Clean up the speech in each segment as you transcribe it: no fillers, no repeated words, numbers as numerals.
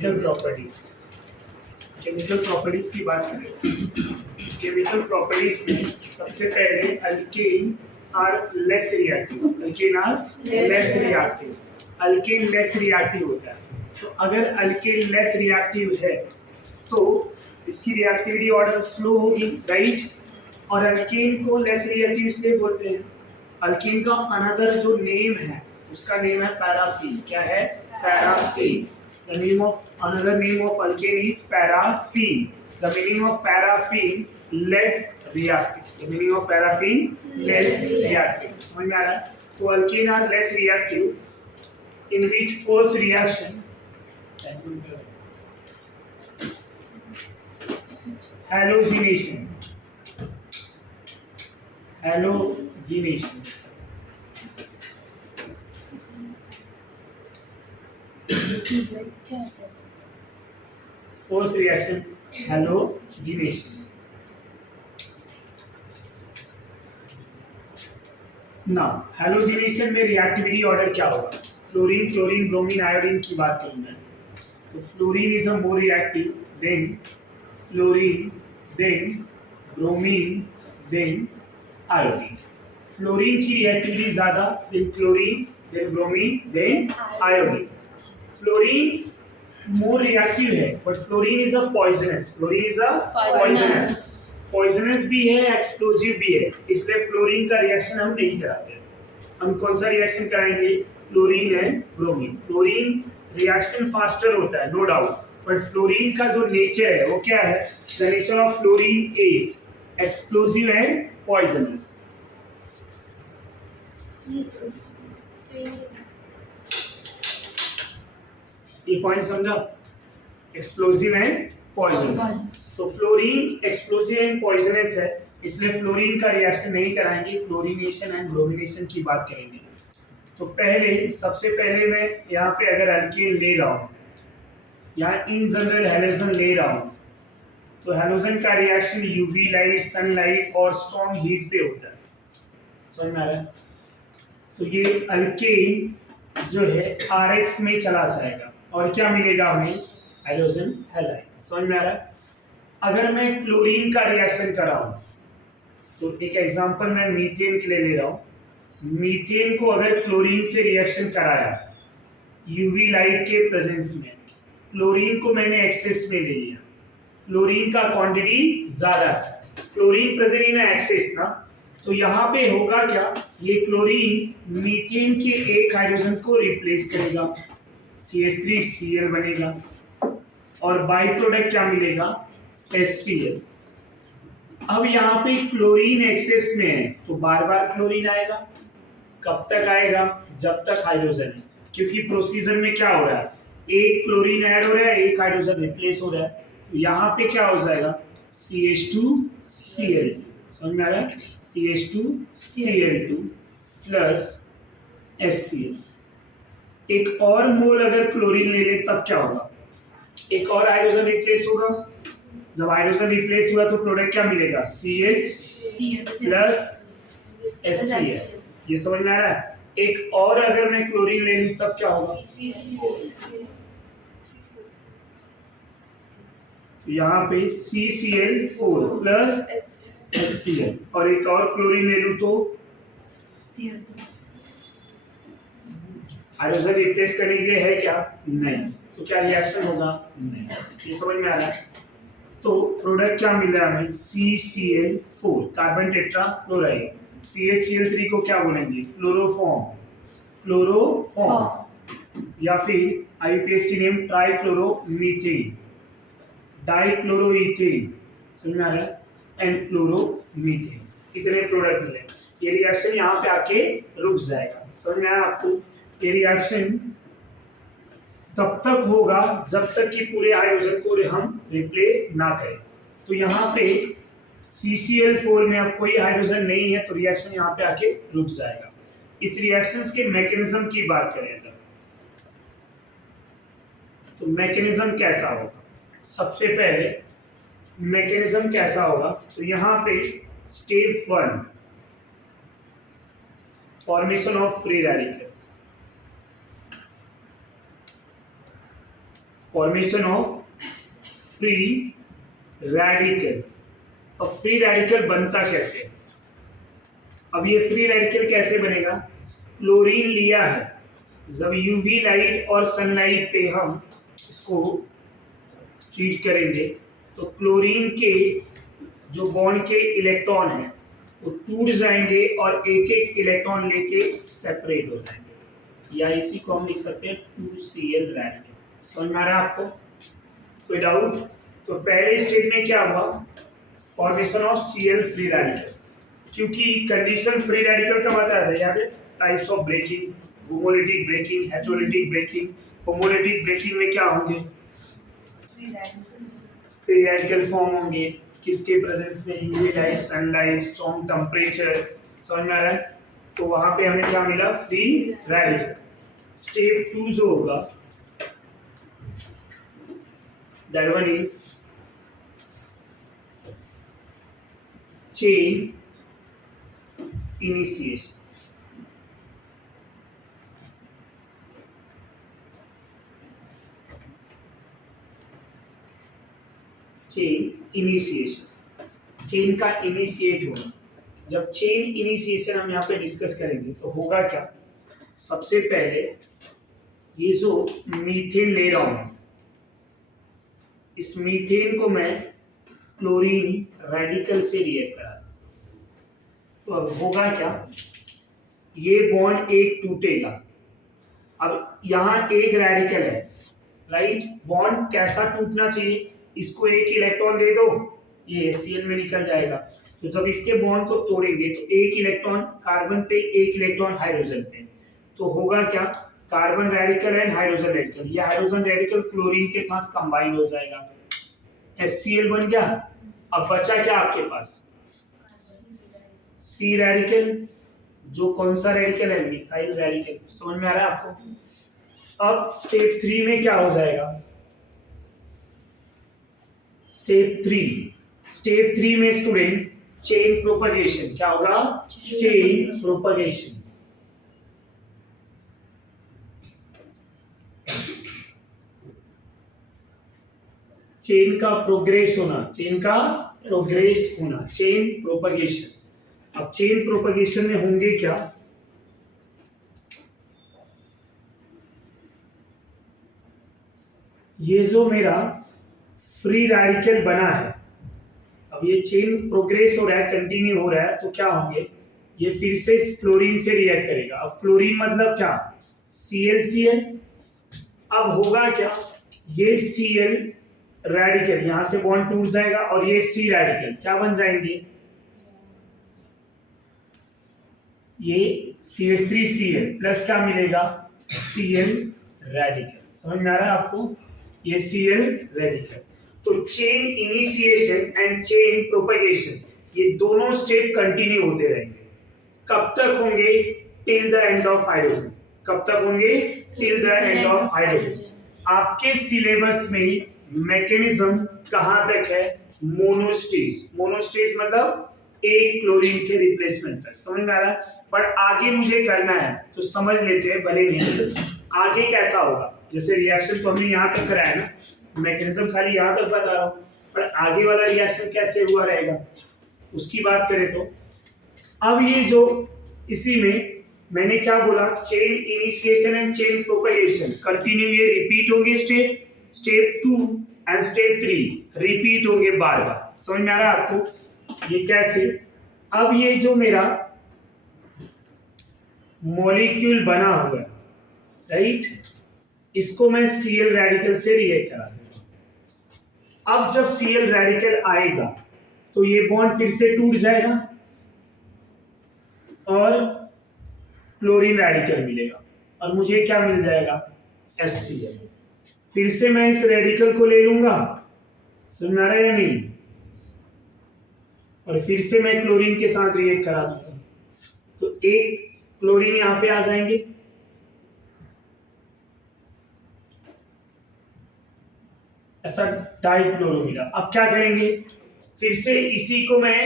Chemical properties. Chemical properties की बात करें, केमिकल प्रॉपर्टीज में सबसे पहले alkane are less reactive. Alkane are less reactive, alkane less reactive होता है। तो अगर अल्केन लेस रिएक्टिव है तो इसकी रिएक्टिविटी ऑर्डर स्लो होगी, राइट। और अल्केन को लेस रिएक्टिव इसलिए बोलते हैं, अल्केन का अनदर जो नेम है उसका नेम है पैराफीन। क्या है? Paraffin. The name of another name of alkane is paraffin. The meaning of paraffin less reactive. The meaning of paraffin less reactive. समझ में आ रहा है? तो alkane are less reactive in which force reaction halogenation. Halogenation. Force reaction halogenation. Now halogenation में reactivity order क्या होगा? Fluorine, chlorine, bromine, iodine की बात करूँ मैं, तो fluorine is a more reactive than chlorine, than bromine, than iodine. Fluorine की reactivity ज्यादा, than chlorine, than bromine, than iodine. Fluorine more reactive है but fluorine is a poisonous. Fluorine is a poisonous, poisonous भी है, explosive भी है, इसलिए fluorine का reaction हम नहीं कराते। हम कौन सा रिएक्शन कराएंगे? Chlorine and bromine. Fluorine reaction faster होता है, नो डाउट, बट फ्लोरीन का जो नेचर है वो क्या है? The nature of fluorine is explosive and poisonous. ये पॉइंट समझा? Explosive and poisonous. तो फ्लोरीन एक्सप्लोजिव एंड पॉइजनस है, इसलिए फ्लोरीन का रिएक्शन नहीं कराएंगे, क्लोरीनेशन एंड ब्रोमीनेशन की बात करेंगे। तो सबसे पहले मैं यहाँ पे अगर अल्केन ले रहा हूँ, यहाँ इन जनरल हैलोजन ले रहा हूँ, तो हैलोजन का रिएक्शन यूवी लाइट, सनलाइट और स्ट्रॉन्ग हीट पे होता है। समझ में आ रहा है? तो ये अल्केन जो है RX में चला जाएगा और क्या मिलेगा हमें? Hydrogen halide. समझ में आ रहा है? अगर मैं क्लोरीन का रिएक्शन कर रहा हूँ, तो एक एग्जांपल मैं मीथेन के लिए ले रहा हूँ। मीथेन को अगर क्लोरीन से रिएक्शन कराया यूवी लाइट के प्रेजेंस में, क्लोरीन को मैंने एक्सेस में ले लिया, क्लोरीन का क्वांटिटी ज्यादा है, क्लोरीन प्रेजेंट इन एक्सेस ना, तो यहाँ पे होगा क्या? ये क्लोरीन मीथेन के एक हाइड्रोजन को रिप्लेस करेगा, CH3Cl बनेगा और बाई प्रोडक्ट क्या मिलेगा? HCl। अब यहाँ पे क्लोरीन एक्सेस में है तो बार बार क्लोरीन आएगा। कब तक आएगा? जब तक हाइड्रोजन है, क्योंकि प्रोसीजर में क्या हो रहा है? एक क्लोरीन ऐड हो रहा है, एक हाइड्रोजन रिप्लेस हो रहा है, तो यहाँ पे क्या हो जाएगा? CH2Cl। समझ में आ रहा है? CH2Cl2 plus HCl। एक और मोल अगर क्लोरीन ले ले तब क्या होगा? एक और हाइड्रोजन रिप्लेस होगा। जब हाइड्रोजन रिप्लेस हुआ तो प्रोडक्ट क्या मिलेगा? CH plus HCl। ये समझ में आ रहा है? एक और अगर मैं क्लोरीन ले लूं तब क्या होगा? यहाँ पे CCl4 प्लस HCl, और एक और क्लोरीन ले लूं तो हाइड्रोजन रिप्लेस करने के लिए है क्या? नहीं। तो क्या रिएक्शन होगा? नहीं। ये समझ में आ रहा है? तो प्रोडक्ट क्या मिल रहा है हमें? CCl4 carbon tetra chloride. CHCl3 को क्या बोलेंगे? क्लोरोफॉर्म। क्लोरोफॉर्म या फिर IUPAC नेम ट्राइक्लोरोमीथेन, डाइक्लोरोइथेन। समझ में आ रहा है? And chloromethane. कितने प्रोडक्ट मिले? ये रिएक्शन यहाँ पे आके रुक जाएगा। समझ में आया आपको? ये रिएक्शन तब तक होगा जब तक कि पूरे हाइड्रोजन को हम रिप्लेस ना करें। तो यहाँ पे CCl4 में अब कोई हाइड्रोजन नहीं है तो रिएक्शन यहाँ पे आके रुक जाएगा। इस रिएक्शंस के मैकेनिज्म की बात करें तो मैकेनिज्म कैसा होगा? सबसे पहले मैकेनिज्म कैसा होगा? तो यहाँ पे step 1 formation of free radical. Formation of free radical. अब फ्री रेडिकल बनता कैसे है? अब ये फ्री रेडिकल कैसे बनेगा? क्लोरीन लिया है, जब यूवी लाइट और सनलाइट पे हम इसको ट्रीट करेंगे तो क्लोरीन के जो बॉन्ड के इलेक्ट्रॉन हैं वो टूट जाएंगे और एक एक इलेक्ट्रॉन लेके सेपरेट हो जाएंगे, या इसी को हम लिख सकते हैं 2Cl रेडिकल। समझ में आ रहा है आपको? कोई डाउट? तो पहले स्टेज में क्या हुआ? Formation of Cl free radical, क्योंकि कंडीशन फ्री रेडिकल का बताया था, याद है? Types of breaking, homolytic breaking, heterolytic breaking. Homolytic breaking में क्या होंगे? फ्री रेडिकल फॉर्म होंगे, किसके प्रेजेंस में? UV light, sunlight, strong temperature. समझ में आ रहा है? तो वहां पे हमें क्या मिला? Free radical. स्टेप 2 जो होगा that one is chain initiation. Chain initiation, chain का इनिशिएट होना। जब चेन इनिशिएशन हम यहाँ पे डिस्कस करेंगे तो होगा क्या? सबसे पहले ये जो मीथेन ले रहा हूं, इस मीथेन को मैं क्लोरीन रेडिकल से रिएक्ट करा, तो अब होगा क्या? ये बॉन्ड एक टूटेगा। अब यहाँ एक रेडिकल है, राइट? बॉन्ड कैसा टूटना चाहिए? इसको एक इलेक्ट्रॉन दे दो, ये Cl में निकल जाएगा। तो जब इसके बॉन्ड को तोड़ेंगे तो एक इलेक्ट्रॉन कार्बन पे, एक इलेक्ट्रॉन हाइड्रोजन पे, तो होगा क्या? Carbon radical and hydrogen radical, ये हाइड्रोजन रेडिकल क्लोरीन के साथ कंबाइन हो जाएगा, HCl बन गया। अब बचा क्या आपके पास? C रेडिकल, जो कौन सा रेडिकल है? Methyl radical. समझ में आ रहा है आपको? अब स्टेप 3 में क्या हो जाएगा? स्टेप 3 में स्टूडेंट चेन प्रोपगेशन क्या होगा? Chain propagation. चेन का प्रोग्रेस होना, चेन का प्रोग्रेस होना, चेन प्रोपगेशन। अब चेन प्रोपगेशन में होंगे क्या? ये जो मेरा फ्री रेडिकल बना है, अब ये चेन प्रोग्रेस हो रहा है, कंटिन्यू हो रहा है, तो क्या होंगे? ये फिर से क्लोरीन से रिएक्ट करेगा। अब क्लोरीन मतलब क्या? ClCl। अब होगा क्या? ये Cl रेडिकल यहां से बॉन्ड टूट जाएगा और ये C रेडिकल क्या बन जाएंगे? ये CH3Cl प्लस क्या मिलेगा? Cl radical. समझ में आ रहा है आपको? ये Cl रेडिकल। तो chain initiation and chain propagation, ये दोनों स्टेप कंटिन्यू होते रहेंगे। कब तक होंगे? Till the end of hydrogen. कब तक होंगे? Till the end of hydrogen. आपके सिलेबस में मैकेनिज्म कहां तक है? मोनोस्टेज। मोनोस्टेज मतलब एक क्लोरीन के रिप्लेसमेंट तक। समझ में आ रहा है? पर आगे मुझे करना है तो समझ लेते हैं, भले नहीं। आगे कैसा होगा? जैसे रिएक्शन तो हमने यहाँ तक कराया ना, मैकेनिज्म खाली यहाँ तक बता रहा हूँ, पर आगे वाला रिएक्शन कैसे हुआ रहेगा उसकी बात करें तो अब ये जो इसी में मैंने क्या बोला? Chain initiation and chain propagation continue, ये रिपीट होंगे। स्टेप 2 एंड स्टेप 3 रिपीट होंगे बार बार। समझ में आ रहा है आपको? ये कैसे? अब ये जो मेरा मॉलिक्यूल बना हुआ है, राइट, इसको मैं Cl रेडिकल से रिएक्ट करा दूंगा। अब जब Cl रेडिकल आएगा तो ये बॉन्ड फिर से टूट जाएगा और क्लोरीन रेडिकल मिलेगा और मुझे क्या मिल जाएगा? HCl। फिर से मैं इस रेडिकल को ले लूंगा, समझ में आ रहा है या नहीं? और फिर से मैं क्लोरीन के साथ रिएक्ट करा दूंगा, तो एक क्लोरीन यहां पे आ जाएंगे, ऐसा डाइक्लोरो मिला। अब क्या करेंगे? फिर से इसी को मैं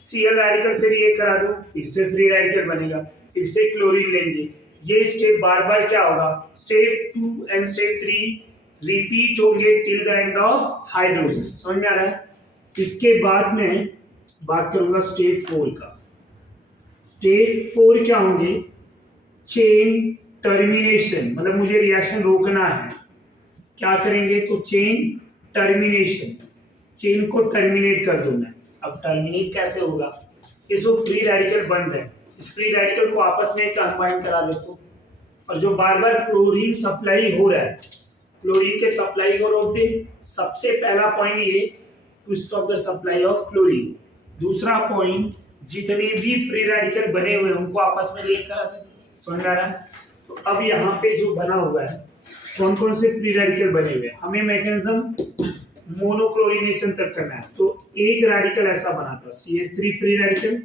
Cl रेडिकल से रिएक्ट करा दूं, फिर से फ्री रेडिकल बनेगा, फिर से क्लोरीन लेंगे। ये स्टेप बार बार क्या होगा? स्टेप 2 एंड स्टेप 3 रिपीट होंगे till the end of hydrogen. समझ में आ रहा है? इसके बाद में बात करूंगा स्टेप 4 का। स्टेप 4 क्या होंगे? चेन टर्मिनेशन, मतलब मुझे रिएक्शन रोकना है, क्या करेंगे? तो चेन टर्मिनेशन, चेन को टर्मिनेट कर दूं मैं। अब टर्मिनेट कैसे होगा? ये जो फ्री रेडिकल बन रहे हैं, इस फ्री रेडिकल को आपस में कंबाइन करा देता हूं, और जो बार बार क्लोरीन सप्लाई हो रहा है, क्लोरीन के सप्लाई को रोक दे। सबसे पहला पॉइंट ये, to stop the supply of chlorine. दूसरा पॉइंट, जितने भी फ्री रेडिकल बने हुए हैं उनको आपस में लिंक करा दे। समझ आ रहा है? तो अब यहाँ पे जो बना हुआ है, कौन कौन से फ्री रेडिकल बने हुए हैं, हमें मैकेनिज्म मोनोक्लोरिनेशन तक करना है। तो एक रेडिकल ऐसा बना था, CH3 फ्री रेडिकल,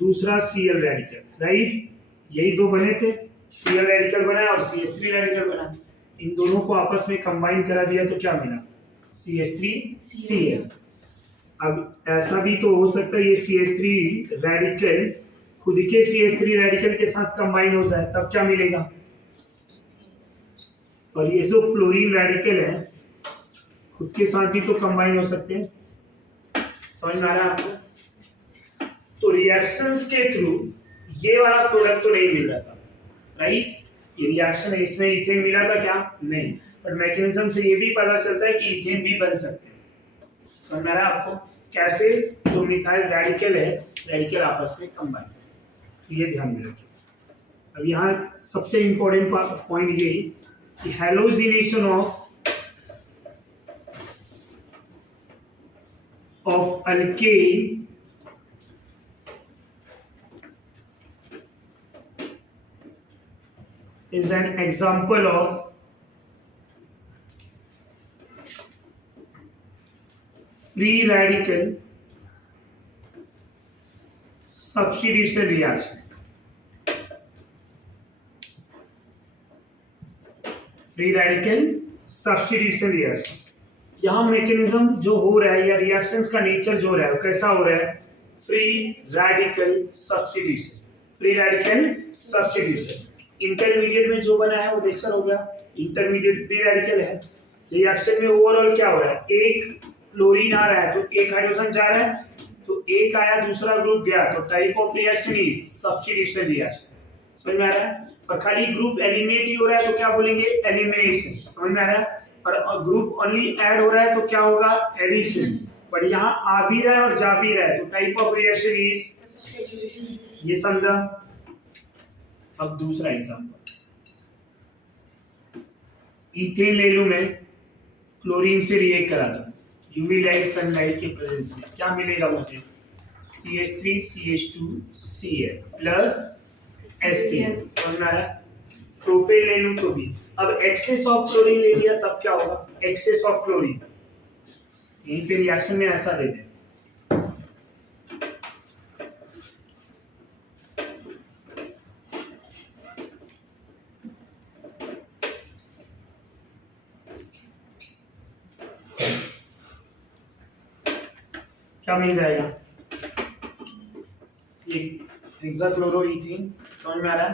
दूसरा Cl रेडिकल, राइट? यही दो बने थे, Cl रेडिकल बना और CH3 रेडिकल बना। इन दोनों को आपस में कंबाइन करा दिया तो क्या मिला? CH3Cl। अब ऐसा भी तो हो सकता है ये CH3 रेडिकल खुद के CH3 रेडिकल के साथ कंबाइन हो जाए, तब क्या मिलेगा? और ये जो क्लोरीन रेडिकल है खुद के साथ भी तो कंबाइन हो सकते हैं। समझ में आ रहा है आपको? तो रिएक्शंस के थ्रू ये वाला प्रोडक्ट तो नहीं मिल रहा था, राइट? ये रिएक्शन है, इसमें इथेन मिला था क्या? नहीं। पर मैकेनिज्म से ये भी पता चलता है कि इथेन भी बन सकते हैं। समझ में आ रहा है आपको? कैसे? जो मिथाइल रेडिकल है, रेडिकल आपस में कंबाइन, ये ध्यान में रखिए। अब यहाँ सबसे इंपॉर्टेंट पॉइंट ये कि halogenation of alkane is an example of free radical substitution reaction। Free radical substitution reaction, यहाँ मैकेनिज्म जो हो रहा है या रिएक्शंस का नेचर जो हो रहा है कैसा हो रहा है? Free radical substitution, free radical substitution. Intermediate में जो बना है वो नेचर हो गया इंटरमीडिएट फ्री रेडिकल है। रिएक्शन में ओवरऑल क्या हो रहा है? एक क्लोरीन आ रहा है तो एक हाइड्रोजन जा रहा है, तो एक आया दूसरा ग्रुप गया, तो type of reaction is substitution reaction. समझ में आ रहा है? और खाली ग्रुप एलिमिनेट ही हो रहा है तो क्या बोलेंगे? एलिमिनेशन। समझ में आ रहा है? और ग्रुप ओनली ऐड हो रहा है तो क्या होगा? एडिशन। पर यहाँ आ भी रहा है और जा भी रहा है तो टाइप ऑफ रिएक्शन इज, ये समझा? अब दूसरा एग्जांपल, इथेन ले लूं मैं, क्लोरीन से रिएक्ट करा दूं यूवी लाइट सनलाइट के प्रेजेंस में, क्या मिलेगा मुझे? CH3CH2Cl plus HCl। समझ में आ रहा है? प्रोपेन ले लूं तो भी। अब एक्सेस ऑफ क्लोरीन ले लिया तब क्या होगा? एक्सेस ऑफ क्लोरीन, यहीं पे रिएक्शन में ऐसा दे दें, क्या मिल जाएगा? ये हेक्साक्लोरोइथेन। समझ में आ रहा है?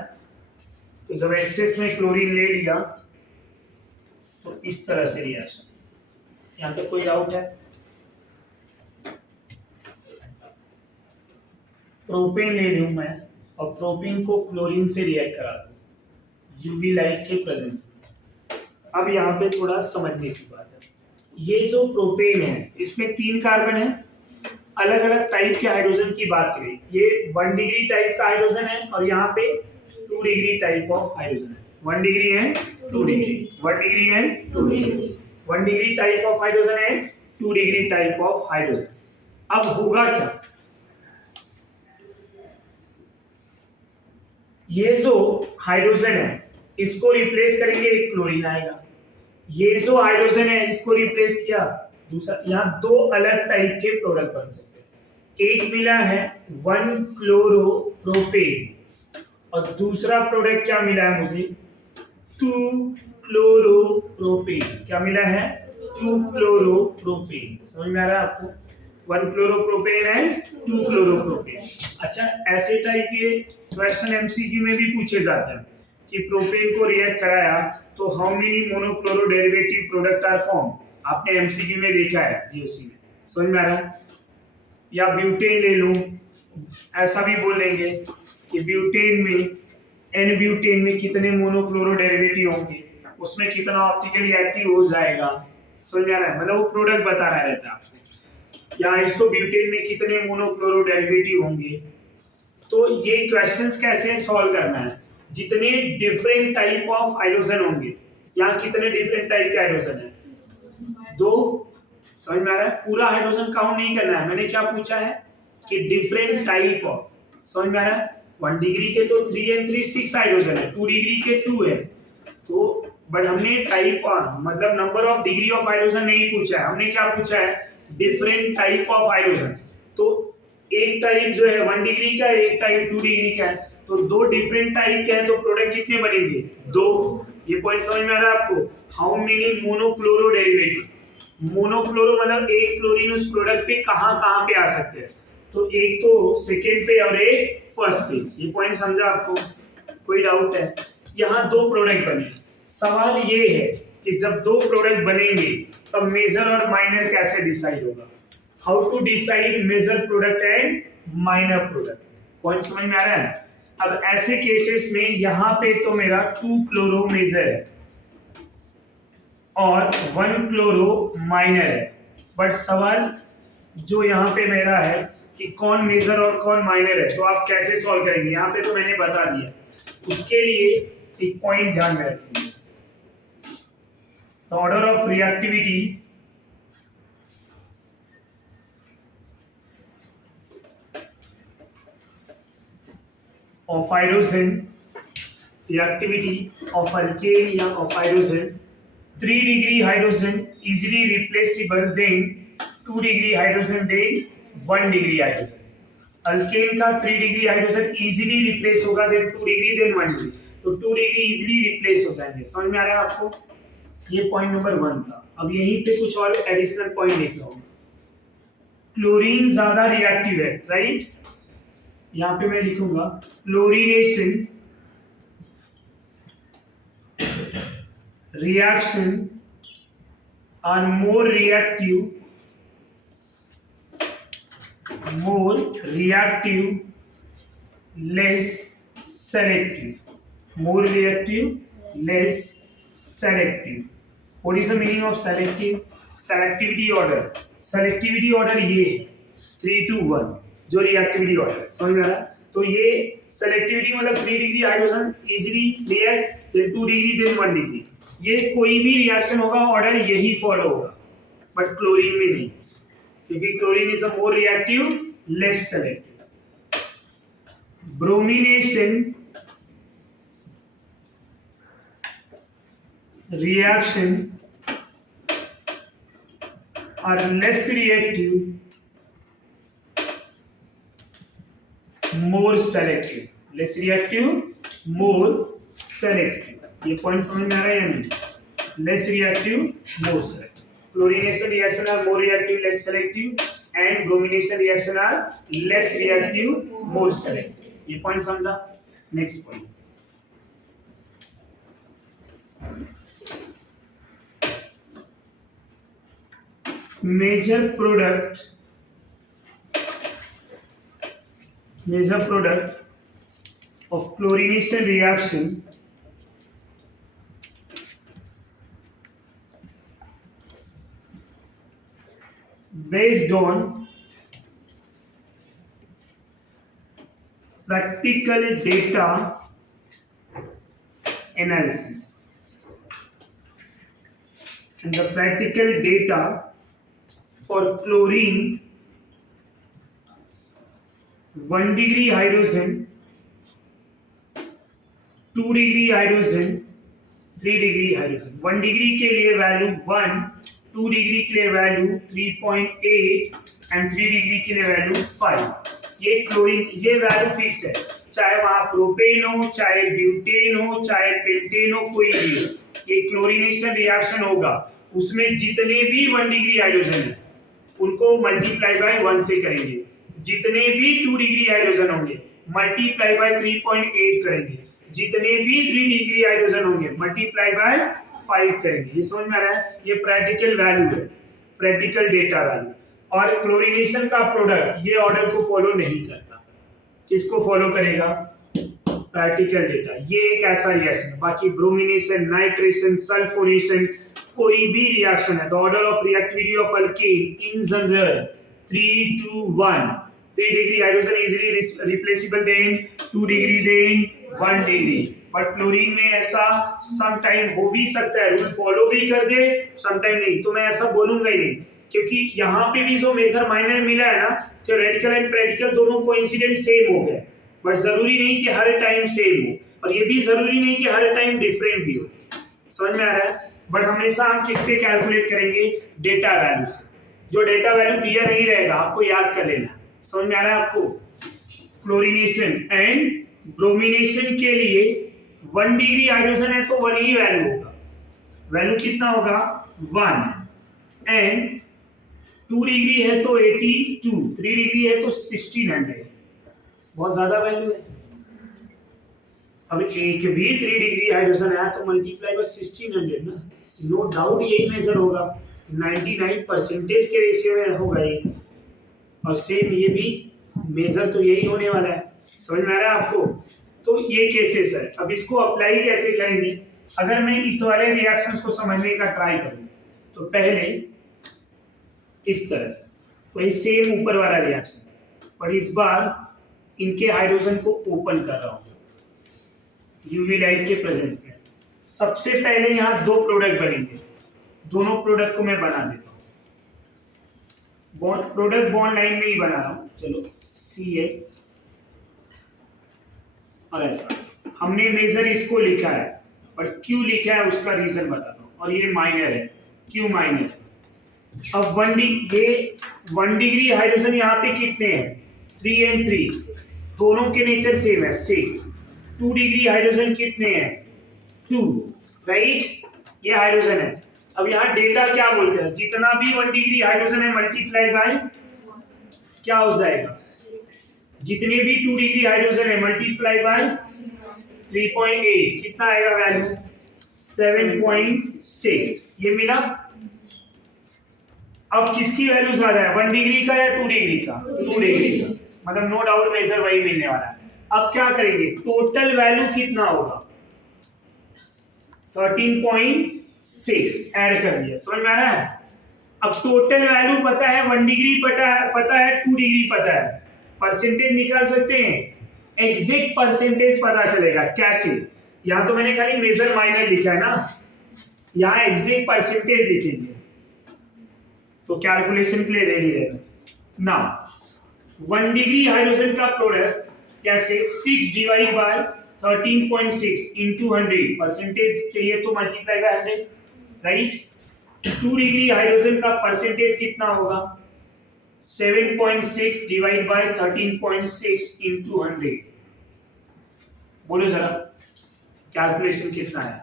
तो जब एक्सेस में क्लोरीन ले लिया तो इस तरह से रिएक्शन। यहाँ तक कोई डाउट है? प्रोपेन ले लूं मैं और प्रोपेन को क्लोरीन से रिएक्ट करा दूं यूवी लाइट के प्रेजेंस में। अब यहाँ पे थोड़ा समझने की बात है, ये जो प्रोपेन है इसमें 3 कार्बन है, अलग अलग टाइप के हाइड्रोजन की बात करें, ये 1 डिग्री टाइप का हाइड्रोजन है और यहाँ पे 2 डिग्री टाइप ऑफ हाइड्रोजन है। 1 degree and 2 degree, 1 degree and 2 degree, 1 degree type of hydrogen and 2 degree type of hydrogen. अब होगा क्या? ये जो हाइड्रोजन है इसको रिप्लेस करेंगे, एक क्लोरीन आएगा। ये जो हाइड्रोजन है इसको रिप्लेस किया दूसरा, यहाँ 2 अलग टाइप के प्रोडक्ट बन सकते हैं। एक मिला है 1 क्लोरोप्रोपेन और दूसरा प्रोडक्ट क्या मिला है मुझे? 2 क्लोरोप्रोपेन। क्या मिला है? 2 क्लोरोप्रोपेन। समझ में आ रहा है आपको? 1 क्लोरोप्रोपेन है 2 क्लोरोप्रोपेन। अच्छा, ऐसे टाइप के क्वेश्चन एमसीक्यू में भी पूछे जाते हैं कि प्रोपेन को रिएक्ट कराया तो how many monochloro derivative product are form, आपने एमसीक्यू में देखा है जीओसी में, समझ में आ रहा है। या ब्यूटेन ले लो, ऐसा भी बोल देंगे कि ब्यूटेन में एन ब्यूटेन में कितने मोनोक्लोरो डेरिवेटिव होंगे, उसमें कितना ऑप्टिकली एक्टिव हो जाएगा, समझ आ रहा है, मतलब वो प्रोडक्ट बता रहा रहता है आपको। या आइसोब्यूटेन में कितने मोनोक्लोरो डेरिवेटिव होंगे। तो ये क्वेश्चंस कैसे सॉल्व करना है, जितने डिफरेंट टाइप ऑफ हाइड्रोजन होंगे, यहाँ कितने डिफरेंट टाइप के हाइड्रोजन है, 2, समझ में आ रहा है। पूरा हाइड्रोजन काउंट नहीं करना है, मैंने क्या पूछा है कि डिफरेंट टाइप ऑफ, समझ में आ रहा है। 1 डिग्री के तो 3 and 3 6 हाइड्रोजन है, 2 डिग्री के 2 है, तो बट हमने टाइप मतलब number of degree of hydrogen नहीं पूछा है, हमने क्या पूछा है डिफरेंट टाइप ऑफ हाइड्रोजन। तो एक टाइप जो है 1 डिग्री का, एक टाइप 2 डिग्री का है, तो 2 डिफरेंट टाइप के हैं, तो प्रोडक्ट कितने बनेंगे 2। ये पॉइंट समझ में आ रहा है आपको। How many monochloro derivative, monochloro मतलब एक क्लोरीन उस प्रोडक्ट पे कहां कहां पे आ सकते हैं, तो एक तो सेकेंड पे और एक फर्स्ट पे। ये पॉइंट समझा आपको, कोई डाउट है। यहाँ 2 प्रोडक्ट बने, सवाल ये है कि जब 2 प्रोडक्ट बनेंगे तब मेजर और माइनर कैसे डिसाइड होगा, how to decide major product and minor product, point समझ में आ रहा है। अब ऐसे केसेस में यहाँ पे तो मेरा 2 क्लोरो मेजर है और 1 क्लोरो माइनर है, बट सवाल जो यहाँ पे मेरा है कि कौन मेजर और कौन माइनर है, तो आप कैसे सॉल्व करेंगे, यहाँ पे तो मैंने बता दिया। उसके लिए एक पॉइंट ध्यान में रखिए, the order of reactivity of hydrogen, reactivity of alkane या of hydrogen, 3 degree hydrogen easily replaceable then 2 degree hydrogen then 1 degree hydrogen। Alkane का 3 डिग्री हाइड्रोजन इजीली रिप्लेस होगा देन 2 डिग्री देन 1 डिग्री, तो 2 degree easily replace हो जाएंगे, समझ में आ रहा है आपको। ये पॉइंट नंबर 1 था। अब यहीं पे कुछ और एडिशनल पॉइंट देख लो। क्लोरीन ज्यादा रिएक्टिव है, राइट, यहां पे मैं लिखूंगा chlorination reaction are more reactive, less selective, more reactive, less selective। What is the meaning of selective? Selectivity order, selectivity order ये है 3 to 1 जो रिएक्टिविटी ऑर्डर है, समझ में आ रहा है। तो ये सेलेक्टिविटी मतलब 3 degree hydrogen easily react than 2 degree then 1 degree, ये कोई भी रिएक्शन होगा ऑर्डर यही फॉलो होगा, बट क्लोरीन में नहीं, क्योंकि chlorine is a more reactive less selective. Bromination reaction are less reactive more selective, less reactive, more selective। ये पॉइंट समझ में आ रहा है या नहीं, less reactive, more selective। Chlorination reaction are more reactive, less selective, and bromination reaction are less reactive, more selective। ये पॉइंट समझा। Next point, major product of chlorination reaction based on practical data analysis, and the practical data for chlorine 1 degree hydrogen, 2 degree hydrogen, 3 degree hydrogen. 1 degree के लिए value 1, 2 degree के लिए value 3.8 and 3 degree के लिए value 5। ये chlorine, ये value fix है, चाहे वहां प्रोपेन हो, चाहे ब्यूटेन हो, चाहे पेंटेन हो, कोई भी हो, ये क्लोरीनेशन रिएक्शन होगा, उसमें जितने भी 1 डिग्री हाइड्रोजन है उनको मल्टीप्लाई बाय 1 से करेंगे, जितने भी 2 डिग्री हाइड्रोजन होंगे मल्टीप्लाई बाय 3.8 करेंगे, जितने भी 3 डिग्री हाइड्रोजन होंगे मल्टीप्लाई बाय 5 करेंगे। ये समझ में आ रहा है? ये प्रैक्टिकल वैल्यू है, प्रैक्टिकल डेटा वैल्यू। और क्लोरीनेशन का प्रोडक्ट ये ऑर्डर को फॉलो नहीं करता। किसको फॉलो करेगा? Practical data. ये एक ऐसा रिएक्शन है। बाकी ब्रोमिनेशन, नाइट्रेशन, सल्फोनेशन, कोई भी रिएक्शन है, the order of reactivity of alkane in general 3 to 1। 3 degree hydrogen easily replaceable, then 2 degree, then 1 degree. But chlorine में ऐसा सम टाइम हो भी सकता है, रूल फॉलो भी कर दे, सम टाइम नहीं। तो मैं ऐसा बोलूंगा ही नहीं, क्योंकि यहाँ पे भी जो मेजर माइनर मिला है ना, थ्योरेटिकल एंड प्रैक्टिकल दोनों कोइंसिडेंट सेम हो गए। बट जरूरी नहीं कि हर टाइम सेम हो, और ये भी जरूरी नहीं कि हर टाइम डिफरेंट भी हो। समझ में आ रहा है? बट हमेशा हम किससे कैलकुलेट करेंगे? डेटा वैल्यू से। जो डेटा वैल्यू दिया नहीं रहेगा आपको याद कर लेना। समझ में आ रहा है आपको? क्लोरीनेशन एंड ब्रोमिनेशन के लिए 1 डिग्री हाइड्रोजन है तो 1 ही वैल्यू होगा। वैल्यू कितना होगा? 1। एंड 2 डिग्री है तो 82, 3 डिग्री है तो 1600। बहुत ज्यादा वैल्यू है। अब एक भी 3 डिग्री हाइड्रोजन आया तो मल्टीप्लाई बाय 1600 ना, नो डाउट यही मेजर होगा। 99% के रेशियो में होगा ये। और सेम ये भी मेजर तो यही होने वाला है। समझ में आ रहा है आपको? तो ये केसेस है। अब इसको अप्लाई कैसे करेंगे? अगर मैं इस वाले रिएक्शंस को समझने का ट्राई करूं तो पहले इस तरह से, वही सेम ऊपर वाला रिएक्शन, पर इस बार इनके हाइड्रोजन को ओपन कर रहा हूं यूवी लाइट के प्रेजेंस में। सबसे पहले यहां 2 प्रोडक्ट बनेंगे। दोनों प्रोडक्ट को मैं बना देता हूं। प्रोडक्ट बॉन्ड लाइन में ही बना रहा हूं। चलो Ca और ऐसा। हमने मेजर इसको लिखा है, पर क्यों लिखा है उसका रीजन बताता हूं। और ये माइनर है, क्यों माइनर? अब 1 डिग्री हाइड्रोजन यहाँ पे कितने हैं? 3 and 3, दोनों के नेचर सेम है, 6। 2 डिग्री हाइड्रोजन कितने हैं? 2, राइट? ये हाइड्रोजन है। अब यहाँ डेटा क्या बोलते हैं? जितना भी 1 डिग्री हाइड्रोजन है मल्टीप्लाई बाय क्या हो जाएगा? जितने भी 2 डिग्री हाइड्रोजन है मल्टीप्लाई बाय 3.8, कितना आएगा वैल्यू? 7.6। ये मिला। अब किसकी वैल्यू ज्यादा है, 1 डिग्री का या 2 डिग्री का? 2 डिग्री का। मतलब नो डाउट मेजर वही मिलने वाला है। अब क्या करेंगे? टोटल वैल्यू कितना होगा? 13.6 ऐड कर दिया। समझ में आ रहा है? अब टोटल वैल्यू पता है, 1 डिग्री पता है, 2 डिग्री पता है। परसेंटेज निकाल सकते हैं, एग्जैक्ट परसेंटेज पता चलेगा। कैसे? यहाँ तो मैंने खाली मेजर माइनर लिखा है ना, यहाँ एग्जैक्ट परसेंटेज लिखेंगे तो कैलकुलेशन के लिए रेडी रहेगा। नाउ 1 डिग्री हाइड्रोजन का प्रोडक्ट कैसे? 6 डिवाइड बाय 13.6 into 100, परसेंटेज चाहिए तो multiply by 100, right? 2 degree hydrogen का परसेंटेज कितना होगा? 7.6 डिवाइड बाय 13.6 into 100। बोलो जरा कैलकुलेशन कितना है?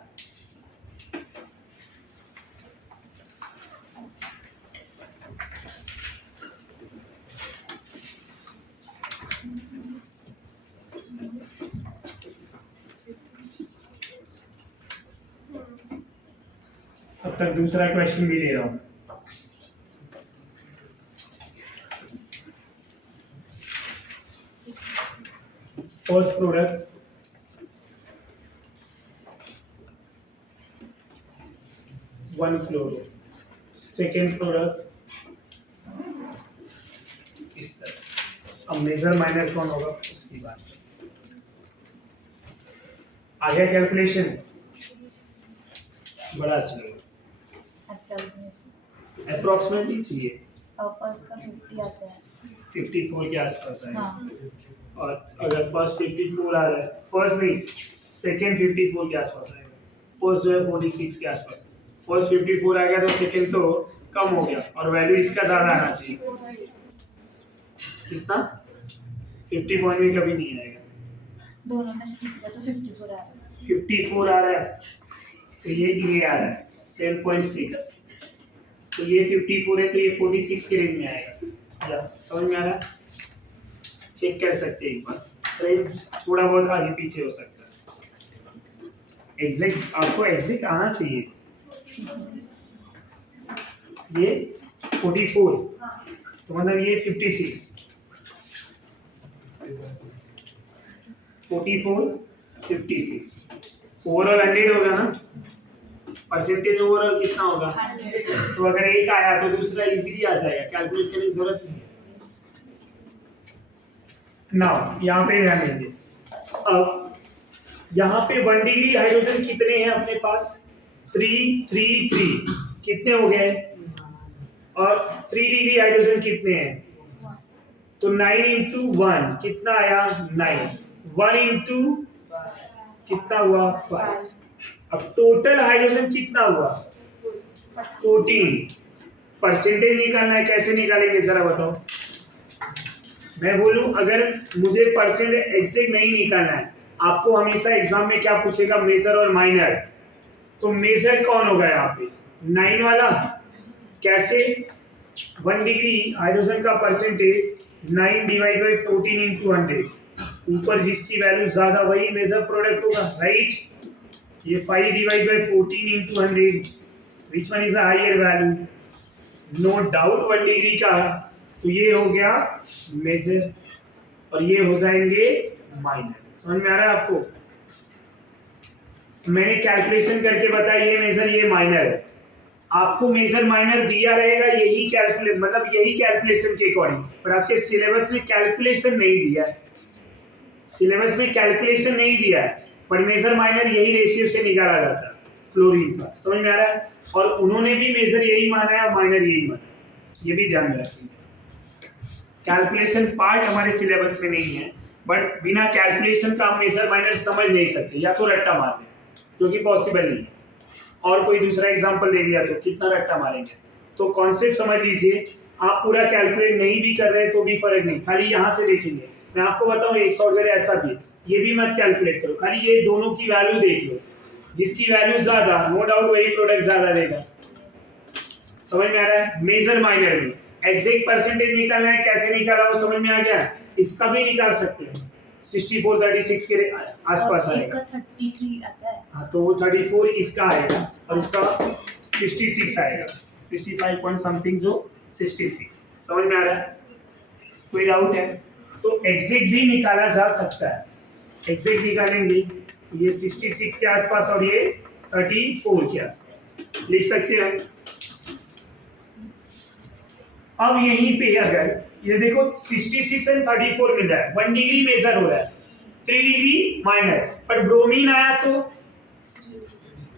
अब तक दूसरा क्वेश्चन भी ले रहा हूं। First product one chloro, second product इस तरह। अब मेजर माइनर कौन होगा उसकी बात। आ गया कैलकुलेशन? बड़ा स्लो, अप्रोक्सीमेटली चाहिए। फर्स्ट का 50 आता है, 54 के आसपास आएगा। हाँ। और अगर फर्स्ट 54 आ रहा है, फर्स्ट नहीं सेकेंड 54 के आसपास आएगा। फर्स्ट जो है 46 के आसपास। फर्स्ट 54 आ गया तो सेकेंड तो कम हो गया, और वैल्यू इसका ज्यादा आना चाहिए। कितना? 50 पॉइंट में कभी नहीं आएगा। दोनों में से किसी का तो 54 आ रहा है। 54 आ रहा है तो ये आ रहा है 7.6, तो ये 54 है तो ये 46 के रेंज में आएगा। या समझ में आ रहा है? चेक कर सकते हैं एक बार, रेंज थोड़ा बहुत आगे पीछे हो सकता है। एग्जैक्ट आपको एग्जैक्ट आना चाहिए। ये 44 तो मतलब ये 56 44 56 ओवरऑल 100 होगा ना। परसेंटेज ओवरऑल कितना होगा? 100। तो अगर एक आया तो दूसरा इजीली आ जाएगा, कैलकुलेट करने की जरूरत नहीं है। नाउ यहाँ पे ध्यान देंगे। अब यहाँ पे 1 डिग्री हाइड्रोजन कितने हैं अपने पास? 3 3 3 कितने हो गए? और 3 डिग्री हाइड्रोजन कितने हैं? तो 9 इंटू 1 कितना आया? 9। 1 इंटू कितना हुआ? 5। अब टोटल हाइड्रोजन कितना हुआ? 14। परसेंटेज निकालना है, कैसे निकालेंगे जरा बताओ। मैं बोलूं अगर मुझे परसेंटेज एग्जैक्ट नहीं निकालना है, आपको हमेशा एग्जाम में क्या पूछेगा? मेजर और माइनर। तो मेजर कौन होगा यहाँ पे? 9 वाला। कैसे? 1 डिग्री हाइड्रोजन का परसेंटेज 9 डिवाइड बाई 14 इंटू 100। ऊपर जिसकी वैल्यू ज्यादा वही मेजर प्रोडक्ट होगा, राइट? ये 5 divide by 14 into 100, which one is a higher value? No doubt 1 degree का, तो ये हो गया मेजर और ये हो जाएंगे माइनर। समझ में आ रहा है आपको? मैंने कैलकुलेशन करके बताया ये मेजर ये माइनर है। आपको मेजर माइनर दिया रहेगा यही कैलकुलेशन के अकॉर्डिंग, पर आपके सिलेबस में कैलकुलेशन नहीं दिया है। सिलेबस में कैलकुलेशन नहीं दिया है, पर मेजर माइनर यही रेशियो से निकाला जाता है क्लोरीन का। समझ में आ रहा है? और उन्होंने भी मेजर यही माना है और माइनर यही माना है, ये भी ध्यान में रखिए। कैलकुलेशन पार्ट हमारे सिलेबस में नहीं है, बट बिना कैलकुलेशन का हम मेजर माइनर समझ नहीं सकते, या तो रट्टा मार दें, जो कि पॉसिबल नहीं है। और कोई दूसरा एग्जांपल दे दिया तो कितना रट्टा मारेंगे। तो कॉन्सेप्ट समझ लीजिए, आप पूरा कैलकुलेट नहीं भी कर रहे तो भी फर्क नहीं, खाली यहाँ से देखेंगे। मैं आपको बताऊं एक सॉफ्टवेयर ऐसा भी, ये भी मत कैलकुलेट करो, खाली ये दोनों की वैल्यू देख लो। जिसकी वैल्यू ज्यादा, नो डाउट वही प्रोडक्ट ज्यादा देगा। समझ में आ रहा है? मेजर माइनर में एग्जैक्ट परसेंटेज निकालना है, कैसे निकाला वो समझ में आ गया? इसका भी निकाल सकते हैं, 64 36 के आसपास आएगा। 33 आता है। हाँ तो वो 34 इसका आएगा और इसका 66 आएगा, 65 पॉइंट समथिंग जो 66। समझ में आ रहा है? कोई डाउट है? तो एग्जैक्ट भी निकाला जा सकता है। एग्जैक्ट निकालेंगे तो ये 66 के आसपास और ये 34 के आसपास लिख सकते हैं। अब यहीं पे अगर ये देखो 66 एंड 34 मिल रहा है, 1 डिग्री मेजर हो रहा है, 3 डिग्री माइनर, पर ब्रोमीन आया तो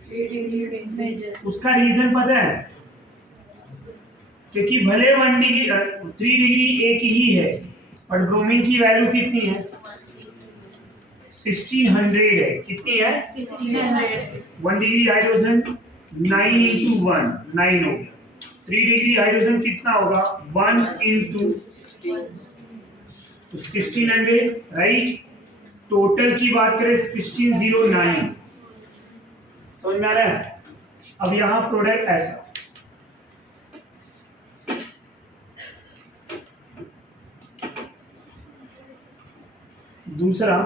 3 डिग्री मेजर। उसका रीजन पता है? क्योंकि भले 1 डिग्री 3 डिग्री एक ही है, पर ब्रोमीन की वैल्यू कितनी है? 1600 है। कितनी है? 1600। 1 डिग्री हाइड्रोजन 9 इंटू 1 9 हो गया। 3 डिग्री हाइड्रोजन कितना होगा? 1 इंटू तो 1600, राइट? टोटल की बात करें 1609। समझ में आ रहा है? अब यहां प्रोडक्ट ऐसा, दूसरा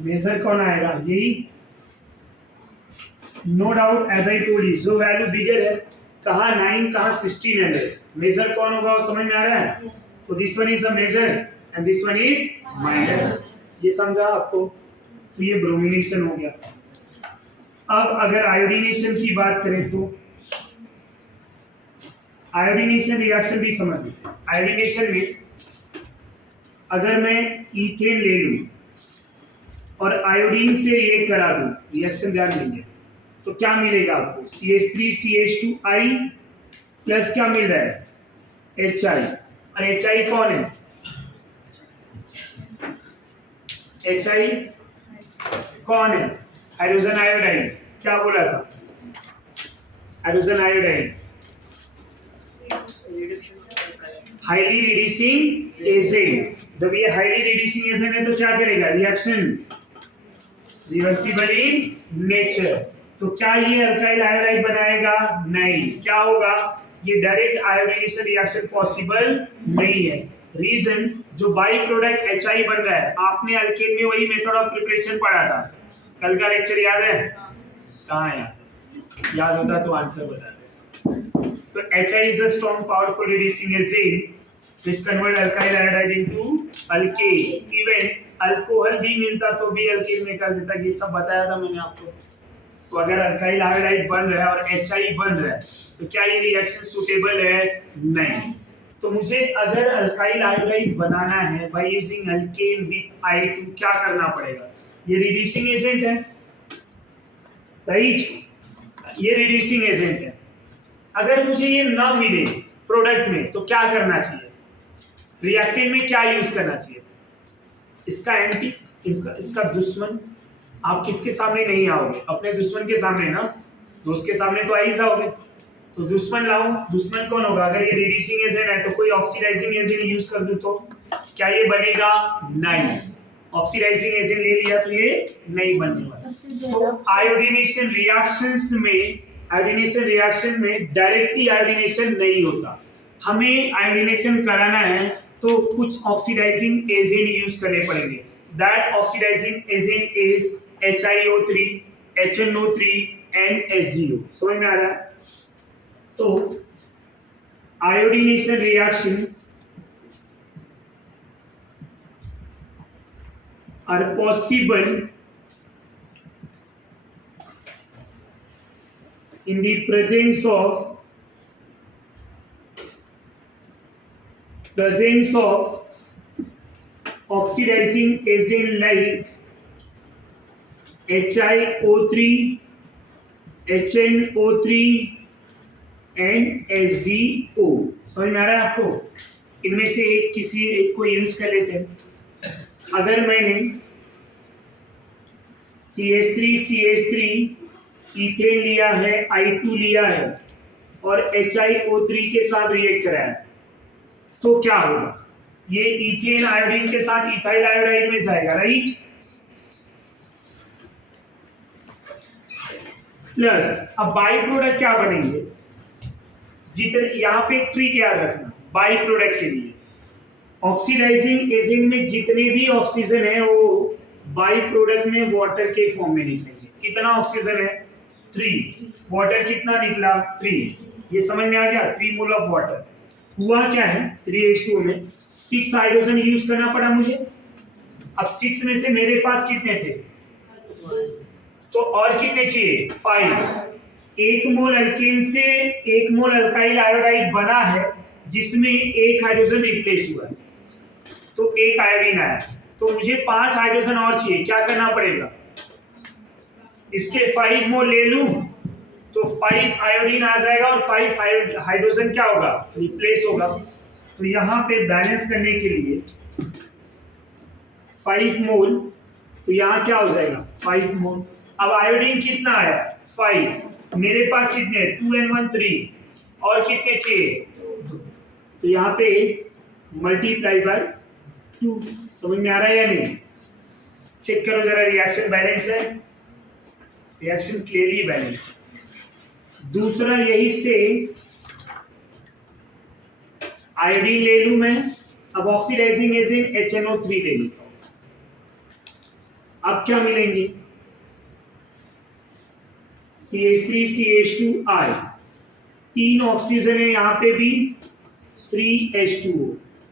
मेजर कौन आएगा? यही, no doubt as I told you, जो वैल्यू बिगर है, कहा 9 कहा 1600, मेजर कौन होगा वो समझ में आ रहा है? तो this one is a major and this one is minor. ये समझा आपको? तो ये ब्रोमिनेशन हो गया। अब अगर आयोडीनेशन की बात करें तो आयोडीनेशन रिएक्शन भी समझ लीजिए। आयोडीनेशन में अगर मैं ईथेन ले लूं और आयोडीन से रिएक्ट करा दूं, रिएक्शन ध्यान देंगे, तो क्या मिलेगा आपको? CH3CH2I प्लस क्या मिल रहा है? HI। और HI कौन है? HI कौन है? Hydrogen iodide. क्या बोला था? Hydrogen iodide highly reducing agent. जब ये हाईली रिड्यूसिंग एजेंट है तो क्या करेगा? Reaction reversible in nature. तो क्या ये अल्काइल आयोडाइड बनाएगा? नहीं। क्या होगा? ये डायरेक्ट आयोडाइजेशन रिएक्शन पॉसिबल नहीं है। रीजन जो बाई प्रोडक्ट HI बन रहा है, आपने अल्केन में वही मेथड ऑफ प्रिपरेशन पढ़ा था, कल का लेक्चर याद है? कहाँ है याद होता तो आंसर बता दे। तो HI is a strong powerful reducing agent which convert alkyl iodide into alkane, even alcohol भी मिलता तो भी अल्केन में कर देता, ये सब बताया था मैंने आपको। तो अगर अल्काइल आयोडाइड बन रहा है और HI बन रहा है तो क्या ये रिएक्शन सुटेबल है? नहीं। तो मुझे अगर अल्काइल आयोडाइड बनाना है by using alkane with I2 क्या करना पड़ेगा? ये रिड्यूसिंग एजेंट है, राइट? ये रिड्यूसिंग एजेंट है। अगर मुझे ये ना मिले प्रोडक्ट में तो क्या करना चाहिए? रिएक्टेंट में क्या यूज करना चाहिए? इसका एंटी, इसका दुश्मन। आप किसके सामने नहीं आओगे? अपने दुश्मन के सामने ना, दोस्त के सामने तो आ ही जाओगे। तो दुश्मन लाओ। दुश्मन कौन होगा? अगर ये रिड्यूसिंग एजेंट है तो कोई ऑक्सीडाइजिंग एजेंट यूज कर दूं तो क्या ये बनेगा? नहीं। ऑक्सीडाइजिंग एजेंट ले लिया तो ये नहीं बनने वाला। तो आयोडीनेशन रिएक्शन में डायरेक्टली आयोडीनेशन नहीं होता। हमें आयोडीनेशन कराना है तो कुछ ऑक्सीडाइजिंग एजेंट यूज करने पड़ेंगे। That oxidising agent is HiO3, HNO3 and HgO। समझ में आ रहा है? तो iodination reaction are possible in the presence of oxidizing agent like HiO3, HNO3 and HgO। समझ में आ रहा है आपको? इनमें से किसी एक को यूज कर लेते हैं। अगर मैंने CH3 इथेन लिया है, I2 लिया है और HiO3 के साथ रिएक्ट कराया तो क्या होगा? ये इथेन आयोडीन के साथ इथाइल आयोडाइड में जाएगा, राइट? प्लस अब बाई प्रोडक्ट क्या बनेंगे? जितने यहाँ पे एक ट्रिक याद रखना बाई प्रोडक्ट के लिए, ऑक्सीडाइजिंग एजेंट में जितने भी ऑक्सीजन है वो बाई प्रोडक्ट में वाटर के फॉर्म में निकलेंगे। कितना ऑक्सीजन है? 3। वाटर कितना निकला? 3। ये समझ में आ गया? 3 मोल ऑफ वाटर। हुआ क्या है? 3H2 में 6 हाइड्रोजन यूज करना पड़ा मुझे। अब 6 में से मेरे पास कितने थे? तो और कितने चाहिए? 5। 1 मोल अल्केन से 1 मोल अल्काइल आयोडाइड बना है जिसमें 1 हाइड्रोजन रिप्लेस हुआ है, तो 1 आयोडीन आया। तो मुझे 5 हाइड्रोजन और चाहिए। क्या करना पड़ेगा? इसके 5 मोल ले लूं तो 5 आयोडीन आ जाएगा और 5 हाइड्रोजन क्या होगा? रिप्लेस होगा। तो यहाँ पे बैलेंस करने के लिए 5 मोल, तो यहाँ क्या हो जाएगा? 5 मोल। अब आयोडीन कितना आया? 5। मेरे पास कितने? 2 and 1 3 और कितने चाहिए? तो यहाँ पे मल्टीप्लाई बाय 2। समझ में आ रहा है या नहीं? चेक करो जरा, रिएक्शन बैलेंस है, रिएक्शन क्लियरली बैलेंस है। दूसरा यही से आयोडीन ले लूं मैं, अब ऑक्सीडाइजिंग एजेंट HNO3 ले लेता हूं। अब क्या मिलेंगे? CH3CH2I, 3 ऑक्सीजन है यहाँ पे भी, 3H2O।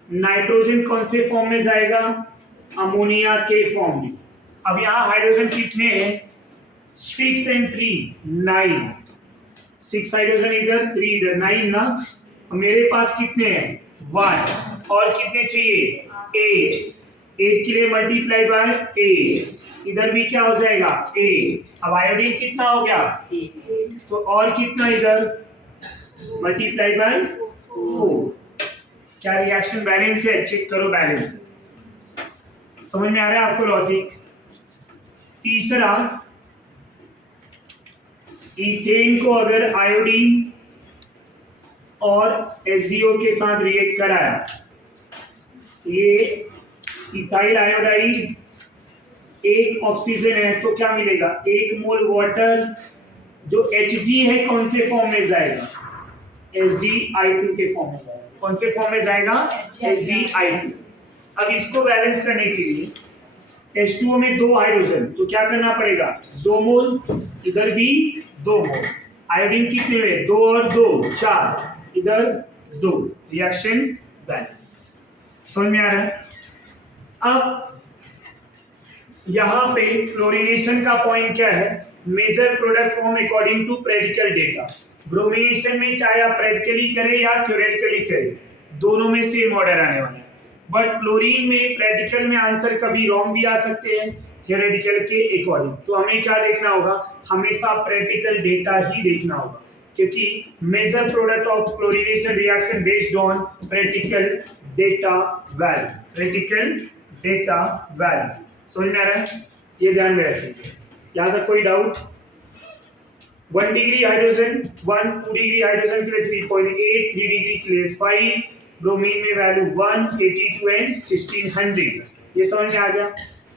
नाइट्रोजन कौन से फॉर्म में जाएगा? अमोनिया के फॉर्म में। अब यहाँ हाइड्रोजन कितने हैं? 6 and 3 9। 6 हाइड्रोजन इधर, 3 इधर, 9 ना। मेरे पास कितने हैं? 1 और कितने चाहिए? 8। 8 के लिए मल्टीप्लाई बाय 8, इधर भी क्या हो जाएगा? 8। अब आयोडीन कितना हो गया? 8। तो और कितना इधर? Multiply by 4। क्या रिएक्शन बैलेंस है? चेक करो बैलेंस। समझ में आ रहा है आपको लॉजिक? तीसरा, इथेन को अगर आयोडीन और HgO के साथ रिएक्ट कराया, ये इथाइल आयोडाइड, 1 ऑक्सीजन है तो क्या मिलेगा? 1 मोल वाटर। जो Hg है कौन से फॉर्म में जाएगा? Ag2 के फॉर्म में जाएगा। कौन से फॉर्म में जाएगा? Ag2। अब इसको बैलेंस करने के लिए H2O में 2 हाइड्रोजन, तो क्या करना पड़ेगा? 2 मोल, इधर भी 2 मोल। आयोडीन कितने हुए? 2 और 2 4, इधर 2। Reaction balance. समझ में आ रहा है? अब यहाँ पे फ्लोरिनेशन का पॉइंट क्या है? Major product form according to practical data. Bromination में चाहे आप प्रैक्टिकली करें या थ्योरेटिकली करें, दोनों में सेम ऑर्डर आने वाला है। बट क्लोरीन में प्रैक्टिकल में आंसर कभी रॉन्ग भी आ सकते हैं थ्योरेटिकल के अकॉर्डिंग। तो हमें क्या देखना होगा? हमेशा प्रैक्टिकल डेटा ही देखना होगा, क्योंकि major product of chlorination reaction based on practical data value. Practical data value समझ में आ रहा है? ये ध्यान में रखिए। यहाँ तक कोई doubt? 1 degree hydrogen 1, 2 degree hydrogen के लिए 3.8, 3 डिग्री के लिए 5, ब्रोमीन में वैल्यू 1, 82 एंड 1600। ये समझ में आ गया?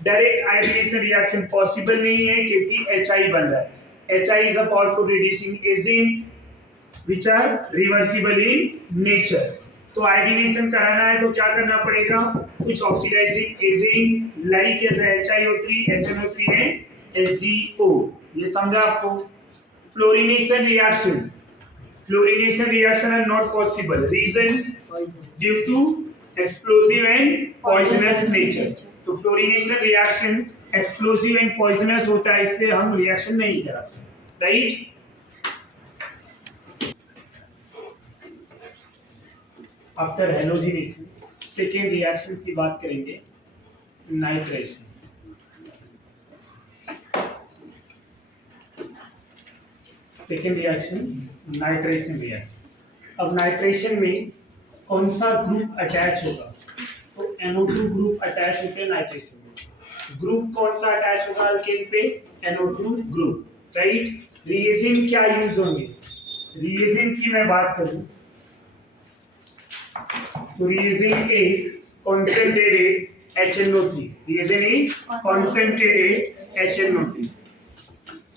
डायरेक्ट आयोडीनेशन रिएक्शन पॉसिबल नहीं है क्योंकि HI बन रहा है। HI is a powerful reducing agent which are reversible in nature. तो आयोडीनेशन कराना है तो क्या करना पड़ेगा? कुछ oxidising agent like as HiO3, HNO3 and HgO। ये समझा आपको? Fluorination reaction are not possible. Reason? Due to explosive and poisonous nature. तो fluorination reaction explosive and poisonous होता है, इसलिए हम रिएक्शन नहीं कराते। Right? After halogenation second reaction की बात करेंगे, nitration. Second reaction nitration reaction. अब नाइट्रेशन में कौन सा ग्रुप अटैच होगा? तो NO2 ग्रुप अटैच होते हैं नाइट्रेशन में। ग्रुप कौन सा अटैच होगा अल्केन पे? NO2 group. राइट? रिएजेंट क्या यूज होंगे? रिएजेंट की मैं बात करूं तो reagent is concentrated HNO3. reagent is concentrated HNO3.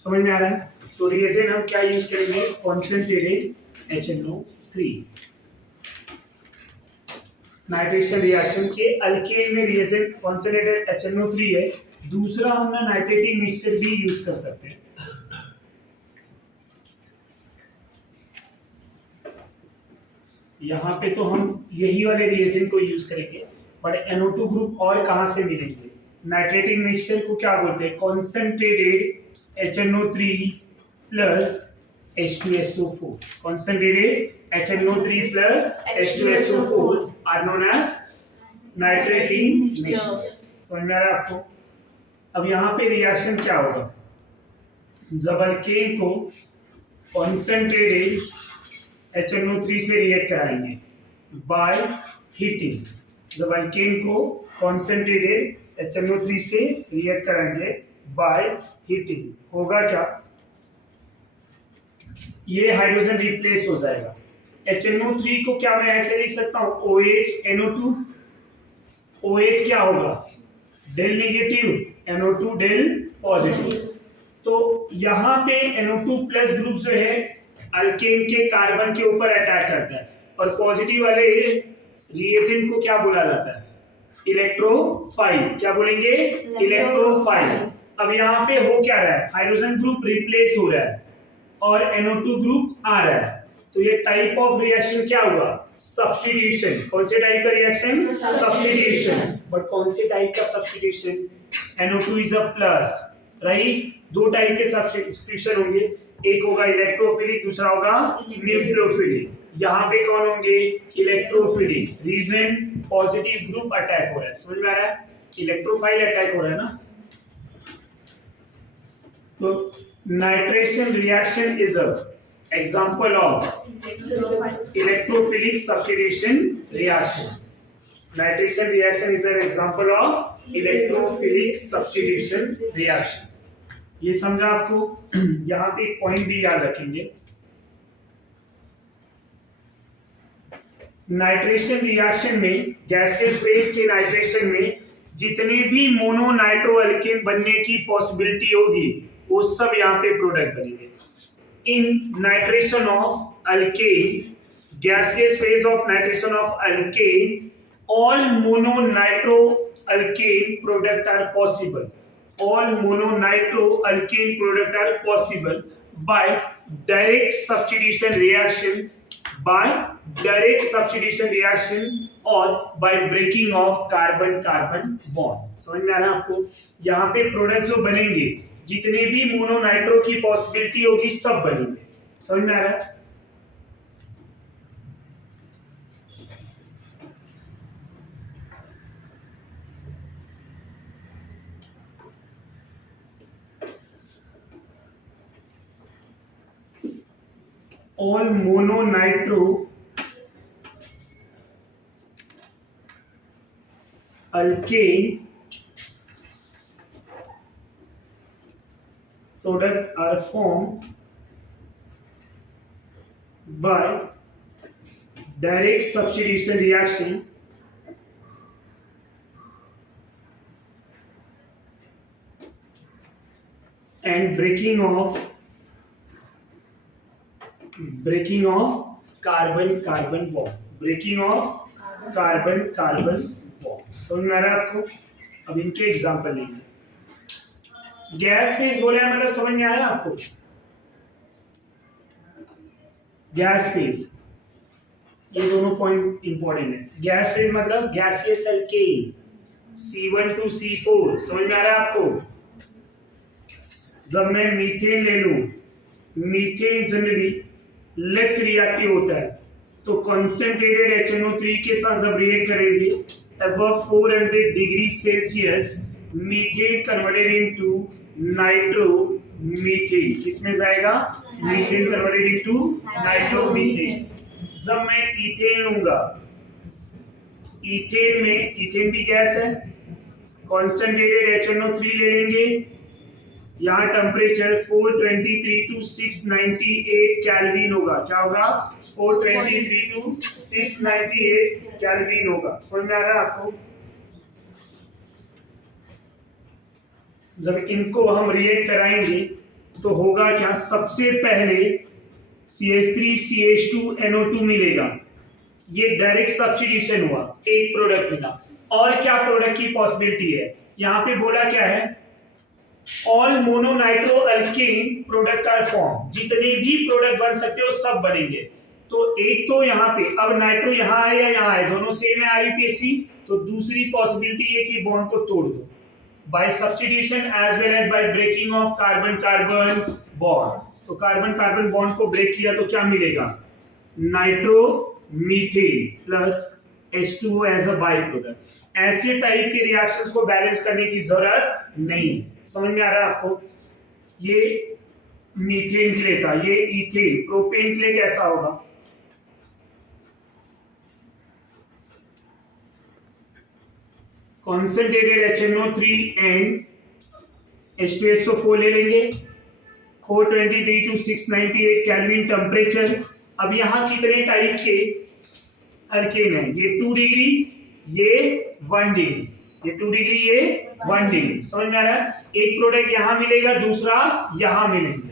समझ में आ रहा है? तो reagent हम क्या यूज करेंगे? concentrated HNO3। नाइट्रेशन रिएक्शन के अल्केन में reagent concentrated HNO3 है। दूसरा हम ना नाइट्रेटिक मिक्सचर भी यूज कर सकते हैं। यहाँ पे तो हम यही वाले रिएजेंट को यूज करेंगे, बट NO2 ग्रुप और कहाँ से मिलेंगे? नाइट्रेटिक मिक्सचर को क्या बोलते हैं? Concentrated HNO3 plus H2SO4। Concentrated HNO3 plus H2SO4 are known as nitrating mixture. समझ में आ रहा है आपको? अब यहाँ पे रिएक्शन क्या होगा? जब अल्केन को कॉन्सेंट्रेटेड HNO3 से रिएक्ट कराएंगे बाय हीटिंग। जब अल्केन को कॉन्सेंट्रेटेड HNO3 से रिएक्ट कराएंगे बाय हीटिंग, होगा क्या? ये हाइड्रोजन रिप्लेस हो जाएगा। HNO3 को क्या मैं ऐसे लिख सकता हूं? OH NO2। OH क्या होगा? Del negative, NO2 del positive. तो यहाँ पे NO2 प्लस ग्रुप जो है अल्केन के कार्बन के ऊपर अटैक करता है, और पॉजिटिव वाले रिएजेंट को क्या बोला जाता है? इलेक्ट्रोफाइल। क्या बोलेंगे? इलेक्ट्रोफाइल। अब यहाँ पे हो क्या रहा है? हाइड्रोजन ग्रुप रिप्लेस हो रहा है और NO2 ग्रुप आ रहा है। तो ये टाइप ऑफ रिएक्शन क्या हुआ? सब्स्टिट्यूशन। कौन से टाइप का रिएक्शन? सब्स्टिट्यूशन। बट कौन से टाइप का substitution? NO2 is a plus. Right? दो टाइप के सब्स्टिट्यूशन होंगे, एक होगा इलेक्ट्रोफिलिक, दूसरा होगा न्यूक्लियोफिलिक। यहाँ पे कौन होंगे? Electrophilic. Reason? Positive group attack हो रहा है। समझ में आ रहा है? इलेक्ट्रोफाइल अटैक हो रहा है ना। तो nitration reaction is a example of electrophilic substitution reaction. Nitration reaction is an example of electrophilic substitution reaction. ये समझा आपको? यहाँ पे एक पॉइंट भी याद रखेंगे, नाइट्रेशन रिएक्शन में गैसियस फेज के नाइट्रेशन में जितने भी मोनो नाइट्रो अल्केन बनने की पॉसिबिलिटी होगी वो सब यहाँ पे प्रोडक्ट बनेंगे। In nitration of alkane gaseous phase of nitration of alkane, all mononitroalkane product are possible. All mononitroalkane product are possible by direct substitution reaction, or by breaking of carbon carbon bond. समझ में आ रहा है आपको? यहाँ पे product जो बनेंगे, जितने भी मोनोनाइट्रो की पॉसिबिलिटी होगी सब बनेंगे। समझ में आ रहा है? all mononitro alkane product are formed by direct substitution reaction and breaking of carbon carbon bond, breaking of carbon carbon bond. समझ में आ रहा है आपको? अब इनके एग्जांपल लीजिए। गैस फेज बोले हैं, मतलब समझ में आया आपको? गैस फेज, ये दोनों पॉइंट इंपॉर्टेंट है। गैस फेज मतलब gaseous alkane C1 to C4। समझ में आ रहा है आपको? जब मैं मीथेन ले लूं, मीथेन जनरली लेस रिएक्टिव होता है, तो कंसंट्रेटेड HNO3 के साथ जब रिएक्ट करेंगे above 400 degree Celsius, methane converted into nitromethane. किसमें जाएगा? Methane converted into nitromethane. जब मैं इथेन लूंगा, इथेन में, इथेन भी गैस है, कंसंट्रेटेड HNO3 ले लेंगे, यहाँ टेम्परेचर 423 to 698 केल्विन होगा। क्या होगा? 423 to 698 केल्विन होगा। समझ में आ रहा है आपको? जब इनको हम रिएक्ट कराएंगे तो होगा क्या? सबसे पहले CH3CH2NO2 मिलेगा, ये डायरेक्ट सब्स्टिट्यूशन हुआ, एक प्रोडक्ट मिला। और क्या प्रोडक्ट की पॉसिबिलिटी है? यहाँ पे बोला क्या है? All mononitro alkane product are form, जितने भी प्रोडक्ट बन सकते हो सब बनेंगे। तो एक तो यहाँ पे, अब नाइट्रो यहाँ है या यहाँ है, दोनों सेम है IUPAC, तो दूसरी पॉसिबिलिटी है कि बॉन्ड को तोड़ दो by substitution as well as by breaking of carbon carbon bond. तो कार्बन कार्बन बॉन्ड को ब्रेक किया तो क्या मिलेगा? Nitromethane plus H2O as a by product. ऐसे टाइप के रिएक्शंस को बैलेंस करने की जरूरत नहीं है। समझ में आ रहा है आपको? ये मीथेन के लिए था, ये इथेन। प्रोपेन के लिए कैसा होगा? कॉन्सेंट्रेटेड HNO3 एंड H2SO4 ले लेंगे, 423 to 698 केल्विन टेम्परेचर। अब यहाँ कितने टाइप के अल्केन है? ये 2 डिग्री, ये 1 डिग्री, ये 2 डिग्री, ये 1 डिग्री। समझ में आ रहा है? एक प्रोडक्ट यहाँ मिलेगा, दूसरा यहाँ मिलेंगे,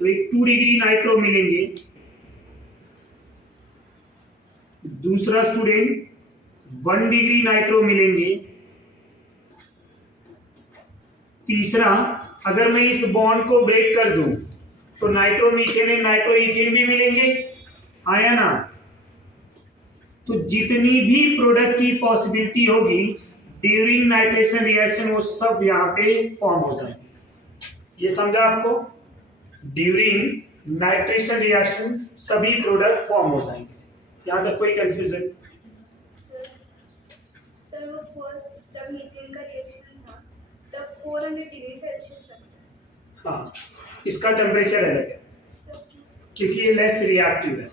तो एक 2 डिग्री नाइट्रो मिलेंगे, दूसरा स्टूडेंट 1 डिग्री नाइट्रो मिलेंगे, तीसरा अगर मैं इस बॉन्ड को ब्रेक कर दूं तो नाइट्रोमीथेन एंड नाइट्रोइथेन भी मिलेंगे, आया ना? तो जितनी भी प्रोडक्ट की पॉसिबिलिटी होगी ड्यूरिंग नाइट्रेशन रिएक्शन वो सब यहाँ पे फॉर्म हो जाएंगे। ये समझा आपको? ड्यूरिंग नाइट्रेशन रिएक्शन सभी प्रोडक्ट फॉर्म हो जाएंगे। यहाँ तक कोई कंफ्यूजन? सर वो फर्स्ट जब मीथेन का रिएक्शन था तब 400 डिग्री सेल्सियस था। हाँ, इसका टेम्परेचर अलग है क्योंकि ये लेस रिएक्टिव है।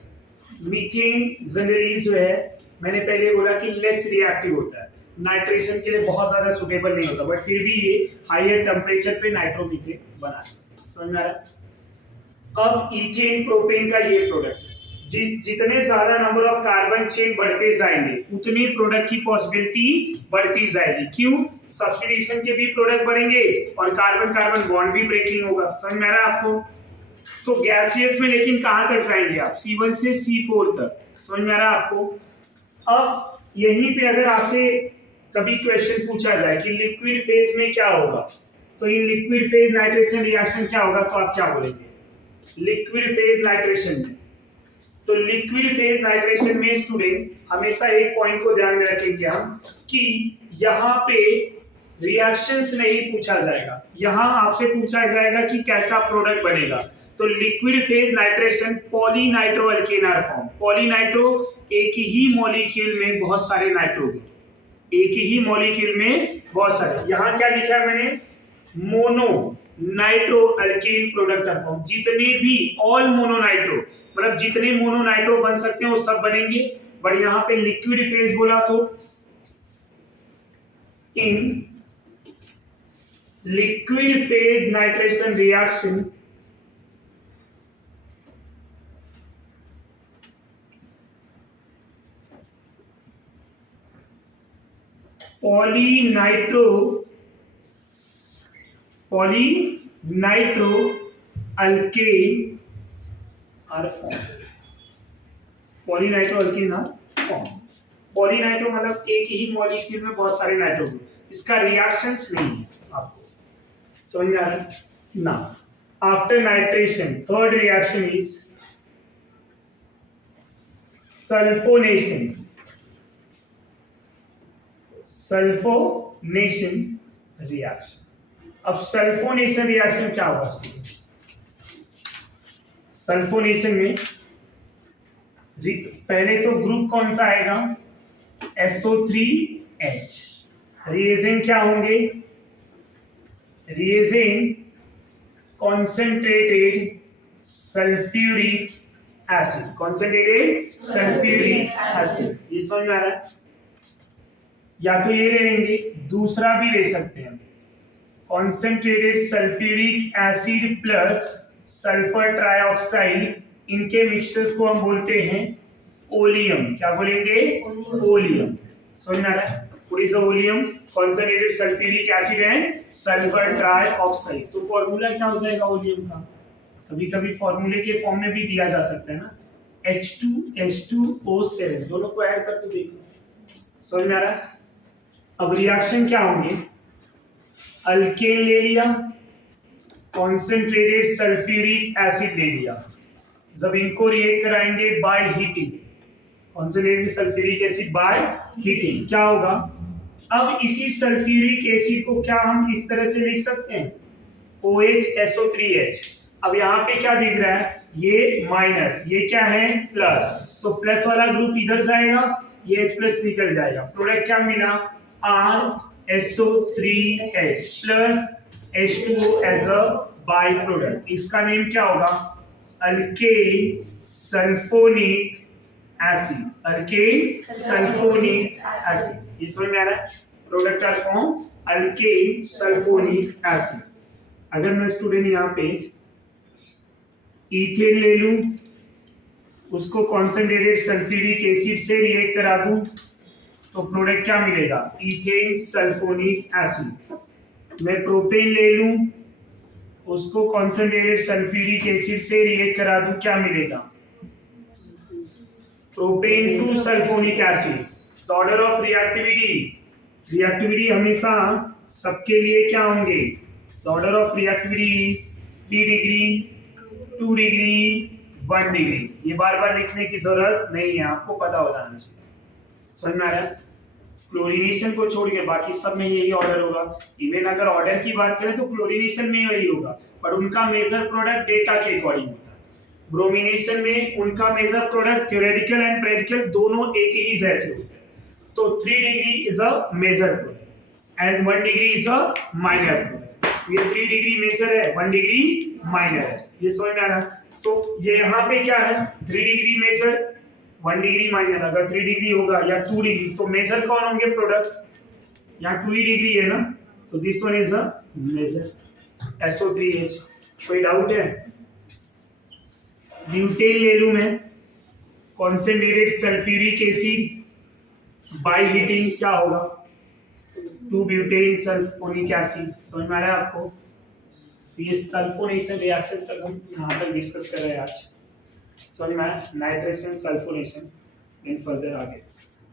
मीथेन जनरली जो है, मैंने पहले बोला कि लेस रिएक्टिव होता है, नाइट्रेशन के लिए बहुत ज्यादा सुटेबल नहीं होता, बट फिर भी ये हायर टेम्परेचर पे नाइट्रोमीथेन बनाता है। समझ में आ रहा है? अब इथेन प्रोपेन का ये प्रोडक्ट, जितने ज्यादा नंबर ऑफ कार्बन चेन बढ़ते जाएंगे उतनी प्रोडक्ट की पॉसिबिलिटी बढ़ती जाएगी। क्यों? सब्स्टिट्यूशन के भी प्रोडक्ट बनेंगे और कार्बन कार्बन बॉन्ड भी ब्रेकिंग होगा। समझ में आ रहा है आपको? तो गैसियस में लेकिन कहां तक जाएंगे आप, C1 से C4 तक। समझ में आ रहा है आपको? अब यहीं पे अगर आपसे कभी क्वेश्चन पूछा जाए कि लिक्विड फेज में क्या होगा, तो in liquid phase nitration reaction क्या होगा, तो आप क्या बोलेंगे? लिक्विड फेज नाइट्रेशन में, तो लिक्विड फेज नाइट्रेशन में स्टूडेंट हमेशा एक पॉइंट को ध्यान में रखेंगे हम कि यहाँ पे रिएक्शंस नहीं पूछा जाएगा, यहाँ आपसे पूछा जाएगा कि कैसा प्रोडक्ट बनेगा। तो लिक्विड फेज नाइट्रेशन पॉलीनाइट्रोअल्केनर फॉर्म, पॉलीनाइट्रो एक ही मॉलिक्यूल में बहुत सारे नाइट्रो, एक ही मॉलिक्यूल में बहुत सारे। यहाँ क्या लिखा है मैंने, mono nitro alkane product form, जितने भी ऑल मोनोनाइट्रो, मतलब जितने मोनोनाइट्रो बन सकते हैं वो सब बनेंगे। बट यहाँ पे लिक्विड फेज बोला तो in liquid phase nitration reaction polynitro alkane are form, polynitro alkane are form. Polynitro मतलब एक ही मॉलिक्यूल में बहुत सारे नाइट्रो, इसका रिएक्शंस नहीं है। आपको समझ में आ रहा है ना? After nitration third reaction is sulphonation, sulphonation reaction. अब सल्फोनेशन रिएक्शन क्या होगा? सल्फोनेशन में पहले तो ग्रुप कौन सा आएगा, SO3H। रिएजेंट क्या होंगे, reagent concentrated sulphuric acid, concentrated sulphuric acid. ये समझ में आ रहा है? या तो ये ले लेंगे, दूसरा भी ले सकते हैं, concentrated sulphuric acid plus sulphur trioxide, इनके मिक्सचर्स को हम बोलते हैं ओलियम। क्या बोलेंगे? ओलियम। समझ में आ रहा है? What is oleum? Concentrated sulphuric acid and sulphur trioxide. तो फॉर्मूला क्या हो जाएगा ओलियम का? कभी कभी फॉर्मूले के फॉर्म में भी दिया जा सकता है ना, H2H2O7, दोनों को ऐड करके देखो। समझ में आ रहा है? अब रिएक्शन क्या होंगे, अल्केन ले लिया, कॉन्सेंट्रेटेड सल्फ्यूरिक एसिड ले लिया, जब इनको रिएक्ट कराएंगे by heating, concentrated sulphuric acid by heating, क्या होगा? अब इसी सल्फ्यूरिक एसिड को क्या हम इस तरह से लिख सकते हैं, OH अब यहाँ पे क्या दिख रहा है, ये माइनस, ये क्या है प्लस, तो प्लस वाला ग्रुप इधर जाएगा, ये H प्लस निकल जाएगा, प्रोडक्ट क्या मिला, RSO3H plus H2O as a by product. इसका नेम क्या होगा, alkane sulphonic acid, alkane sulphonic acid. ये समझ में आ रहा है? प्रोडक्ट का फॉर्म अल्केन सल्फोनिक एसिड। अगर मैं स्टूडेंट यहाँ पे इथेन ले लूं, उसको कॉन्सेंट्रेटेड सल्फ्यूरिक एसिड से रिएक्ट करा दूं, तो प्रोडक्ट क्या मिलेगा, इथेन सल्फोनिक एसिड। मैं प्रोपेन ले लूं, उसको कॉन्सेंट्रेटेड सल्फ्यूरिक एसिड से रिएक्ट करा दूं, क्या मिलेगा, प्रोपेन टू सल्फोनिक एसिड। तो ऑर्डर ऑफ रिएक्टिविटी हमेशा सबके लिए क्या होंगे, order of reactivity is 3 degree, 2 degree, 1 degree. ये बार बार लिखने की जरूरत नहीं है, आपको पता हो जाना चाहिए। समझ में आ रहा है? क्लोरीनेशन को छोड़ के बाकी सब में यही ऑर्डर होगा। इवन अगर ऑर्डर की बात करें तो क्लोरीनेशन में यही होगा, पर उनका मेजर प्रोडक्ट डेटा के अकॉर्डिंग होता है। ब्रोमिनेशन में उनका major product theoretical and practical दोनों एक ही जैसे होते हैं। तो 3 degree is a major product and 1 degree is a minor product. ये 3 डिग्री मेजर है, 1 डिग्री माइनर है। ये समझ में आ रहा है? तो ये यहाँ पे क्या है, 3 डिग्री मेजर, 1 डिग्री माइनर। अगर 3 डिग्री होगा या 2 डिग्री तो मेजर कौन होंगे प्रोडक्ट, यहाँ 2 डिग्री है ना, तो this one is a major SO3H। कोई डाउट है? ब्यूटेन ले लूं मैं, concentrated sulphuric acid by heating, क्या होगा, 2 ब्यूटेन सल्फोनिक एसिड। समझ में आ रहा है आपको? तो ये सल्फोनेशन रिएक्शन तक हम यहाँ तक डिस्कस कर रहे हैं आज। समझ में आया? नाइट्रेशन सल्फोनेशन इन फर्दर आगे डिस्कस